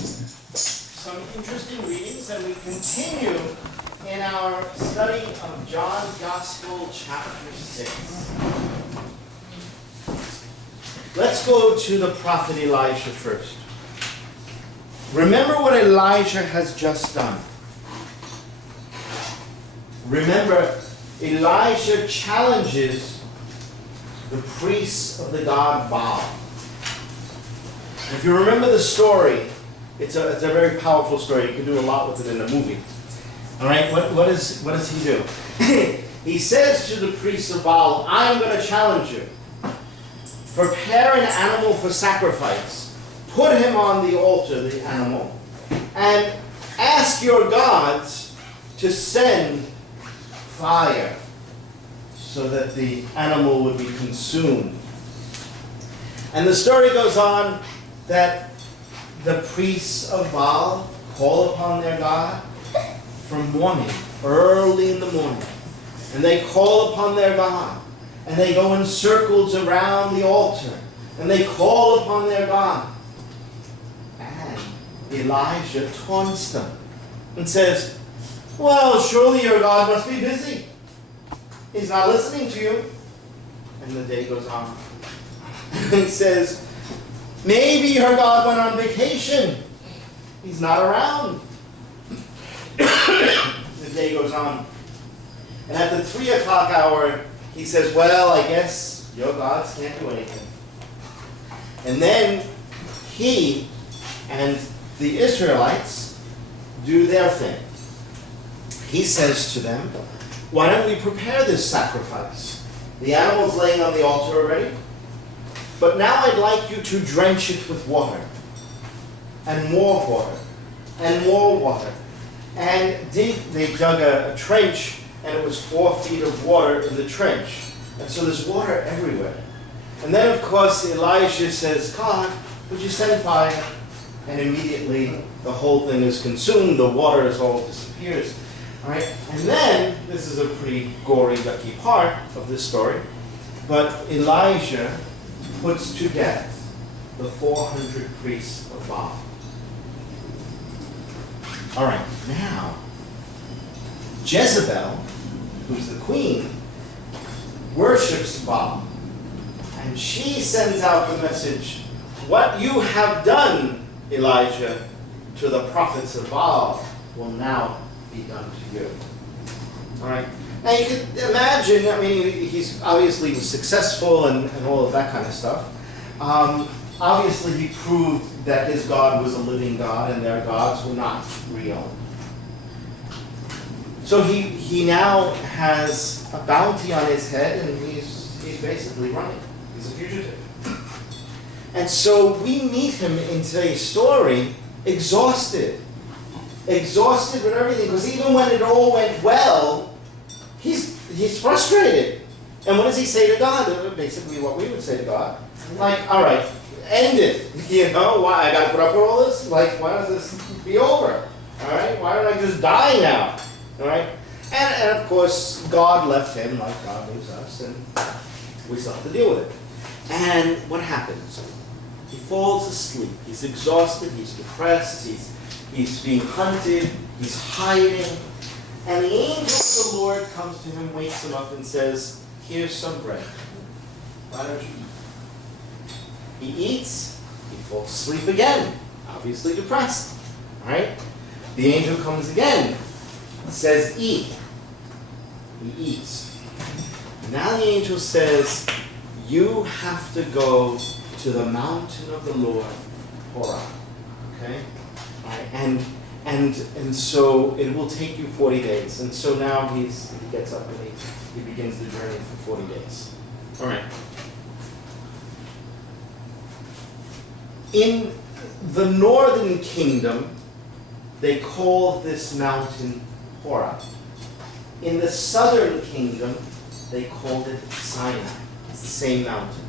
some interesting readings, and we continue in our study of John's Gospel, chapter 6. Let's go to the prophet Elijah first. Remember what Elijah has just done. Remember, Elijah challenges the priests of the god Baal. If you remember the story, it's a very powerful story. You can do a lot with it in a movie. All right, what does he do? He says to the priests of Baal, I'm going to challenge you. Prepare an animal for sacrifice. Put him on the altar, the animal, and ask your gods to send fire so that the animal would be consumed. And the story goes on that the priests of Baal call upon their God from morning, early in the morning. And they call upon their God. And they go in circles around the altar. And they call upon their God. And Elijah taunts them and says, well, surely your God must be busy. He's not listening to you. And the day goes on. And he says, maybe your God went on vacation. He's not around. The day goes on. And at the 3 o'clock hour, he says, well, I guess your gods can't do anything. And then he and the Israelites do their thing. He says to them, why don't we prepare this sacrifice? The animal's laying on the altar already. But now I'd like you to drench it with water. And more water. And more water. And they dug a trench, and it was 4 feet of water in the trench. And so there's water everywhere. And then, of course, Elijah says, God, would you send fire? And immediately the whole thing is consumed. The water is all disappears. All right? And then, this is a pretty gory, lucky part of this story, but Elijah puts to death the 400 priests of Baal. All right, now, Jezebel, who's the queen, worships Baal. And she sends out the message, what you have done, Elijah, to the prophets of Baal will now be done to you. All right. Now you can imagine, I mean, he's obviously was successful and all of that kind of stuff. Obviously he proved that his God was a living God and their gods were not real. So he now has a bounty on his head and he's basically running. He's a fugitive. And so we meet him in today's story exhausted. Exhausted with everything, because even when it all went well, he's frustrated. And what does he say to God? Basically what we would say to God. Like, all right, end it. You know, why I gotta put up with all this? Like, why does this be over? All right, why don't I just die now? All right? And of course, God left him like God leaves us, and we still have to deal with it. And what happens? He falls asleep. He's exhausted, he's depressed, he's being hunted, he's hiding. And the angel of the Lord comes to him, wakes him up, and says, here's some bread. Why don't you eat? He eats, he falls asleep again, obviously depressed. All right? The angel comes again, says, eat. He eats. Now the angel says, you have to go to the mountain of the Lord, Horeb. Okay? All right? And so it will take you 40 days. And so now he gets up and he begins the journey for 40 days. All right. In the northern kingdom, they call this mountain Horeb. In the southern kingdom, they called it Sinai. It's the same mountain.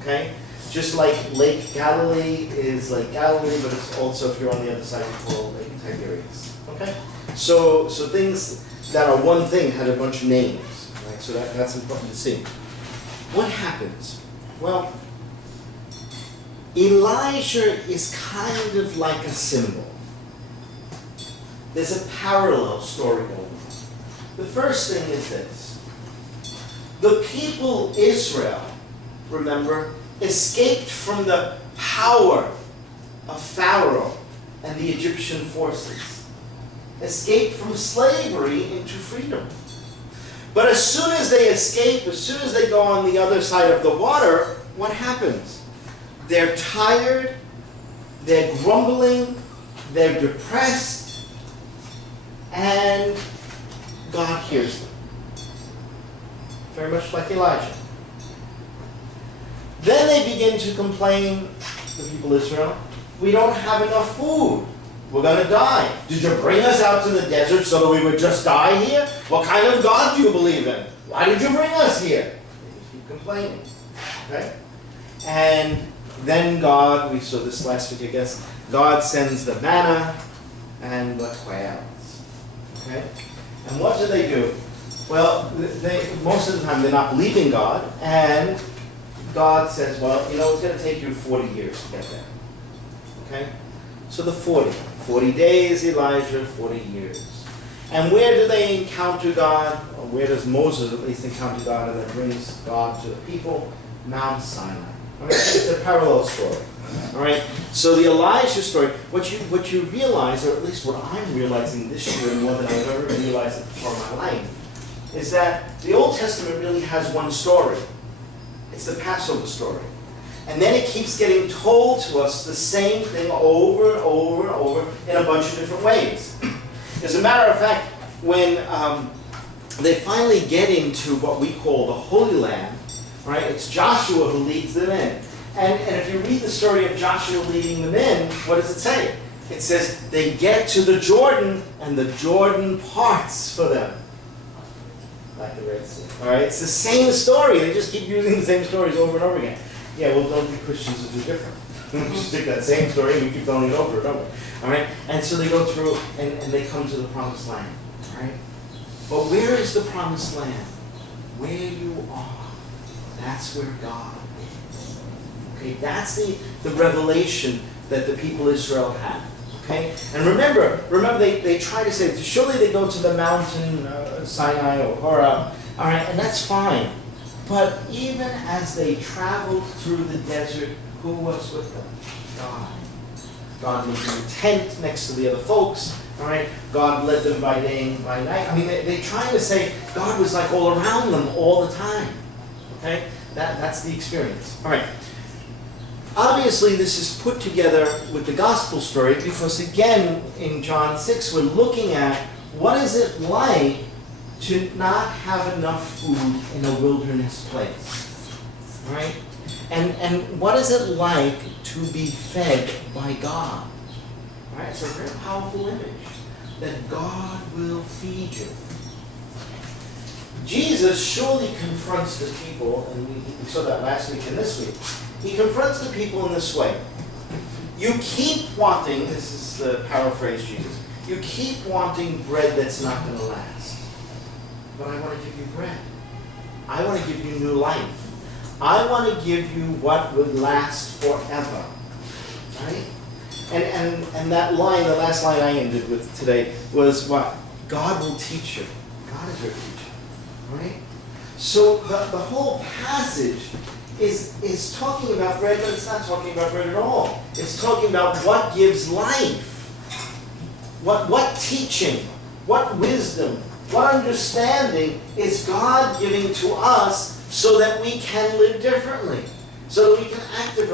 Okay? Just like Lake Galilee is Lake Galilee, but it's also, if you're on the other side, you call Lake Tiberias. Okay? So things that are one thing had a bunch of names. Right? So that's important to see. What happens? Well, Elijah is kind of like a symbol. There's a parallel story going on. The first thing is this. The people Israel, remember, escaped from the power of Pharaoh and the Egyptian forces. Escaped from slavery into freedom. But as soon as they escape, as soon as they go on the other side of the water, what happens? They're tired, they're grumbling, they're depressed, and God hears them. Very much like Elijah. Then they begin to complain, the people of Israel, we don't have enough food. We're going to die. Did you bring us out to the desert so that we would just die here? What kind of God do you believe in? Why did you bring us here? They just keep complaining. Okay? And then God, we saw this last week, I guess, God sends the manna and the quails. Okay? And what do? Well, most of the time they're not believing God, and God says, well, it's going to take you 40 years to get there. Okay? So the 40 days, Elijah, 40 years. And where do they encounter God? Or where does Moses at least encounter God and then brings God to the people? Mount Sinai. All right? It's a parallel story. All right? So the Elijah story, what you realize, or at least what I'm realizing this year more than I've ever realized before in my life, is that the Old Testament really has one story. It's the Passover story. And then it keeps getting told to us the same thing over and over and over in a bunch of different ways. As a matter of fact, when they finally get into what we call the Holy Land, right? It's Joshua who leads them in. And if you read the story of Joshua leading them in, what does it say? It says they get to the Jordan and the Jordan parts for them. Like the Red Sea. All right? It's the same story. They just keep using the same stories over and over again. Yeah, well, don't be Christians are too different. We just take that same story and we keep telling it over and over. All right? And so they go through and they come to the Promised Land. All right? But where is the Promised Land? Where you are. That's where God is. Okay? That's the revelation that the people of Israel had. Okay? And remember, they try to say, surely they go to the mountain Sinai or Horeb. All right? And that's fine. But even as they traveled through the desert, who was with them? God. God was in the tent next to the other folks. All right? God led them by day and by night. I mean, they're trying to say God was like all around them all the time. Okay? That's the experience. All right. Obviously, this is put together with the gospel story because, again, in John 6, we're looking at what is it like to not have enough food in a wilderness place, right? And what is it like to be fed by God, right? It's a very powerful image that God will feed you. Jesus surely confronts the people, and we saw that last week and this week. He confronts the people in this way. You keep wanting, this is the paraphrase Jesus, you keep wanting bread that's not going to last. But I want to give you bread. I want to give you new life. I want to give you what would last forever. Right? And that line, the last line I ended with today, was what? God will teach you. God is your teacher. Right? So the whole passage is talking about bread, but it's not talking about bread at all. It's talking about what gives life. What teaching, what wisdom, what understanding is God giving to us so that we can live differently, so that we can act differently.